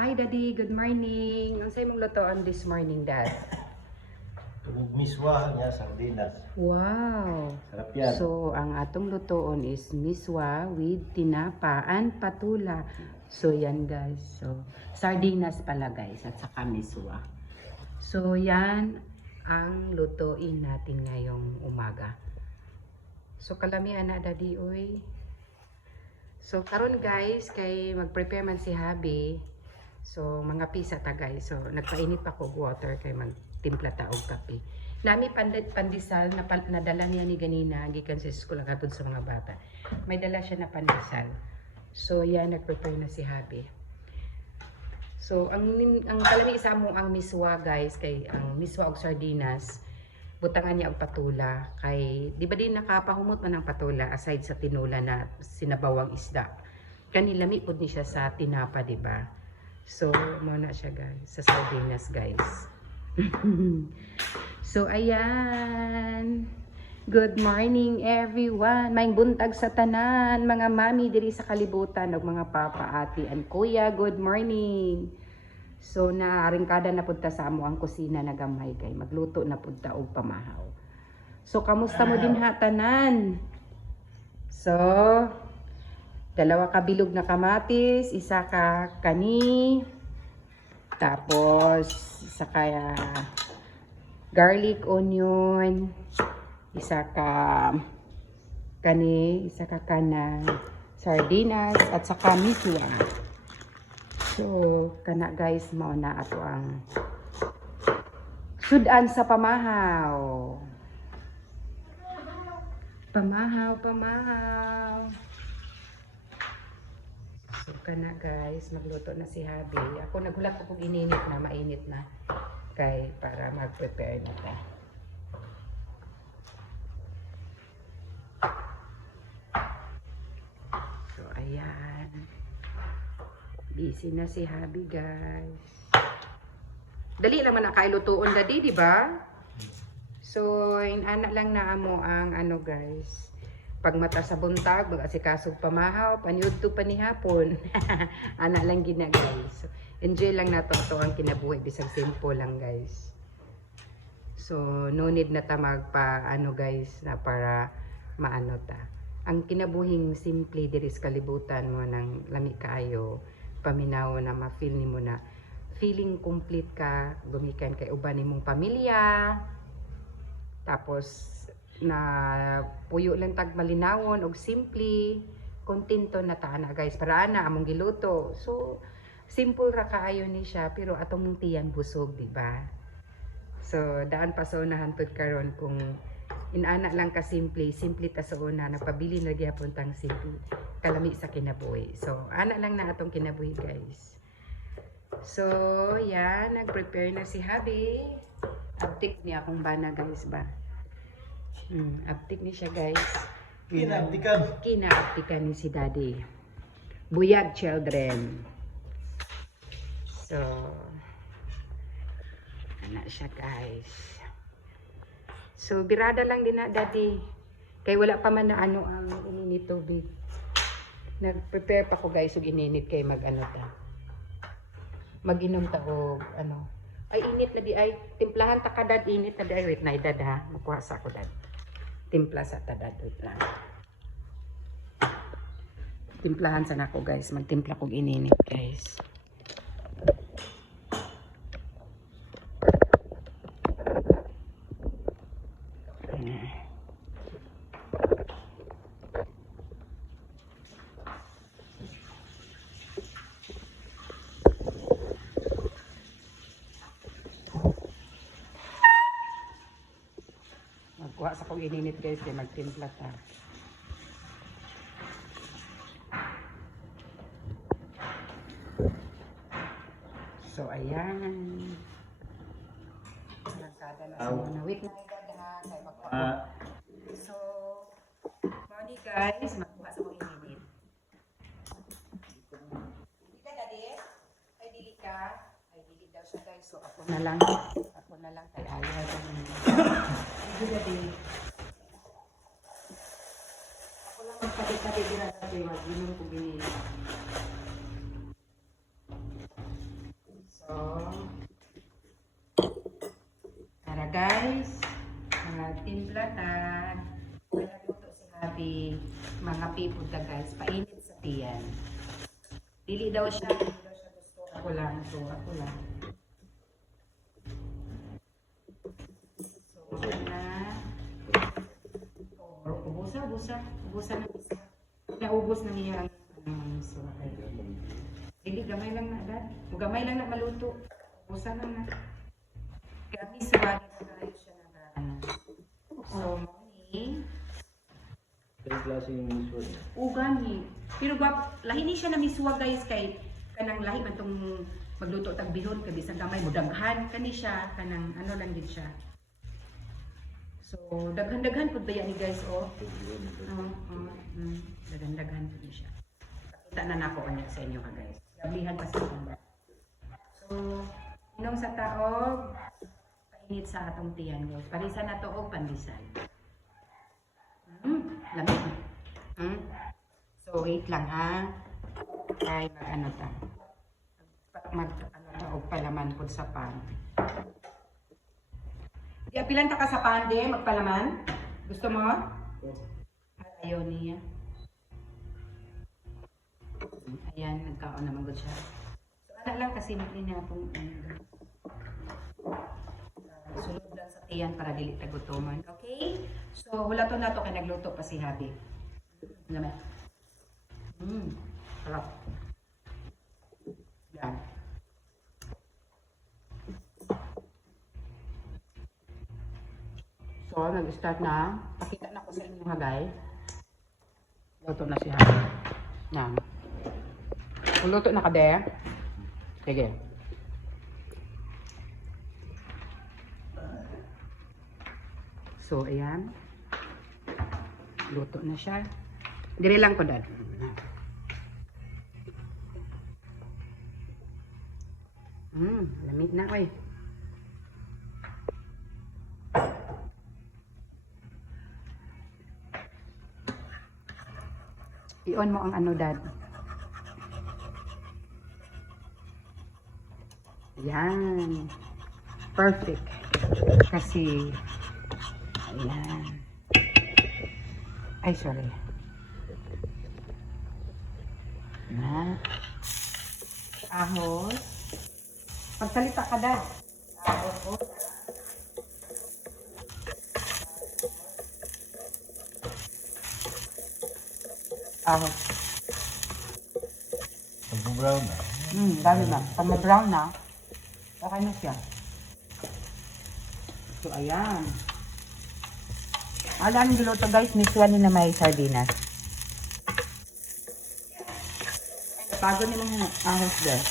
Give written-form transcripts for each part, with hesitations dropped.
Hi, Daddy. Good morning. Ang sa'yo mong lutoan this morning, Dad? Miswa nga sardinas. Wow! Sarap yan. So, ang atong lutoon is miswa with tinapa and patula. So, yan guys. So, sardinas pala guys at saka miswa. So, yan ang lutuin natin ngayong umaga. So, kalamihan na, Daddy, uy. So, karon guys, kay mag-prepare man si Habi. So, mga pisa ta guys. So, nagpainit pa ko water kay magtimpla ta og kape. Nami pandesal na nadala niya ni ganina gikan sa school katod sa mga bata. May dala siya na pandesal. So, yan nag-prepare na si Habi. So, ang kalami isa mo ang miswa guys, kay ang miswa og sardinas, butangan niya og patula kay di ba din nakapahumot man ang patula aside sa tinula na sinabawang isda. Kanilami pud ni siya sa tinapa, di ba? So, muna siya guys, sa sardinas guys. So, ayan. Good morning everyone. May buntag sa tanan, mga mami diri sa kalibutan, ug mga papa, ati, and kuya. Good morning. So, naaringkada na punta sa amo ang kusina na gamay kay magluto na punta og pamahaw. So, kamusta mo din ha tanan? So, dalawa ka bilog na kamatis, isa ka kani, tapos isa ka garlic onion, isa ka kani, isa ka kana sardinas, at saka miswa. So, kana guys, mao na ato ang sudan sa pamahaw. Pamahaw. So, kana guys, magluto na si Habi. Ako nagulat ko kung ininit na, mainit na. Kay, para mag-prepare na ta. So, ayan. Busy na si Habi guys. Dali naman na kailutuon dadi, di ba? So, inanak lang na amo ang ano guys. Pag mata sa buntag, mag-asikasog pamahaw, paniud to panihapon. Anak lang gina guys. So, enjoy lang na to ang kinabuhi, bisag simple lang guys. So, no need na ta magpa ano guys, na para maano ta. Ang kinabuhing simple diri sa kalibutan mo ng lami kaayo, paminaw na ma-feel nimo na feeling complete ka, gumikan kay uban nimong pamilya. Tapos na puyo lang tag malinawon og simple, kontento na ta na guys, para ana among giluto. So simple ra kaayo ni siya pero atong tiyan busog, di ba? So daan pa sa unahan tud karon kung inana lang ka simple ta sa una, nagpabili na gyapon tang simple kalami sa kinabuhi. So ana lang na atong kinabuhi guys. So yan, nag-prepare na si Habi. Abtik niya akong bana guys ba. Abtik ni siya guys. Kinaabtikan ni si Daddy. Buyag children. So, anak siya guys. So, birada lang din na Daddy. Kay wala pa man na ano ang ininit tubig. Nag-prepare pa ko guys og ininit kay mag-ano ta. Mag-inom ta og ano. Ay init na di ay timplahan ta kadad, init na di ay wait na idad ha. Makuha sa ko dad. Timpla sa tadad, wait lang. Timplahan sa nako guys, magtimpla kog ininit guys. Magkuha sa kong ininit guys, kaya magtimpla ta. So, ayan. Nagkada na sa mga wait na idadahan. Kaya magkuha. So, morning guys, magkuha sa kong ininit. Dili ka, Daddy? Ay, dili ka? Ay, dili daw siya guys. So, ako na lang. Kay ayaw. Ako lang magkabit-kabit din natin kay mag-inom ko binili. Tara guys, timpla ta. Kaya luto si Habi. Mga people ta guys, painit sa tiyan. Dili daw siya gusto. Ako lang to, ako lang. So, na. Ubusan ng isa. Naubos na niya ang so, dili, gamay lang na, dad. Gamay lang na maluto. Ubusan lang na. Kaya miswa na tayo siya na so, mami. Kaya klase yung miswa niya. Gani. Pero lahi ni siya na miswa guys kay kanang lahi man tong magluto tag bihon kay bisan gamay mo daghan kani siya kanang ano lang din siya. So, daghan-daghan pud ba yan ni guys, oh. Daghan-daghan pud ni siya. Kita na nako kanya sa inyo ha guys. Gablihan pa sa kanya. So, inom sa taog, painit sa atong tiyan guys. Parisan na to og pandesal. Lamig. So, wait lang ha. Kay mag-ano ta. Mag-ano ta og palaman pud sa pan. Pilan ta ka sa pan de, magpalaman? Gusto mo? Ayaw niya. Ayan, nagkaon naman gud siya. So, anak lang kasi maklin niya itong sulod lang sa tiyan para dili tagutuman. Okay? So, wala to na to kay nagluto pa si Habi. Naman. Sarap. Yan. So, nag-start na. Pakita na ko sa inyo hagay. Luto na si Habi. Yan. Luto na ka, de. Sige. So, ayan. Luto na siya. Dire lang ko, dad. Lamig na, oy. I-on mo ang ano, dad. Yan. Perfect. Kasi, ayan. Ay, sorry. Na. Ahos. Pagsalita ka, dad. Ahos. Ahos. Pag-brown na. Dali na. Pag ma-brown na, okay na siya. So, ayan. Alam nyo luto guys, miswa ni na may sardinas. Bago ni mga ahos dyan.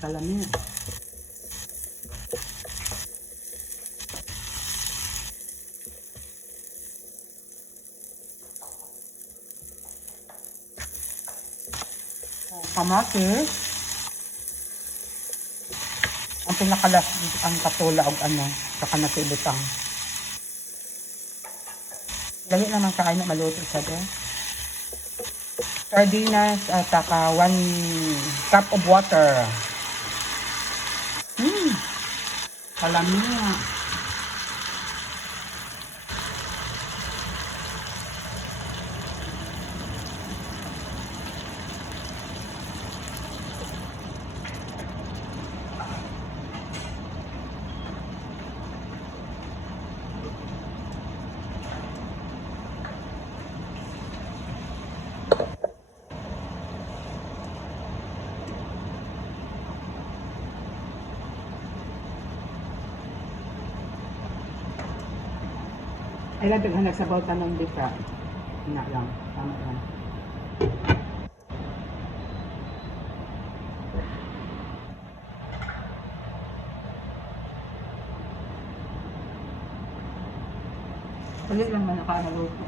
Kalami. Kamatis. Ang pinakalas ang katula og ano, saka natibutang. Dali naman kain na maluto siya de. Sardinas at saka 1 cup of water. Kalami. Ay, daghan nagsabaw tanong di ka. Ina lang. Tama lang. Ulit lang ba nakakaluto?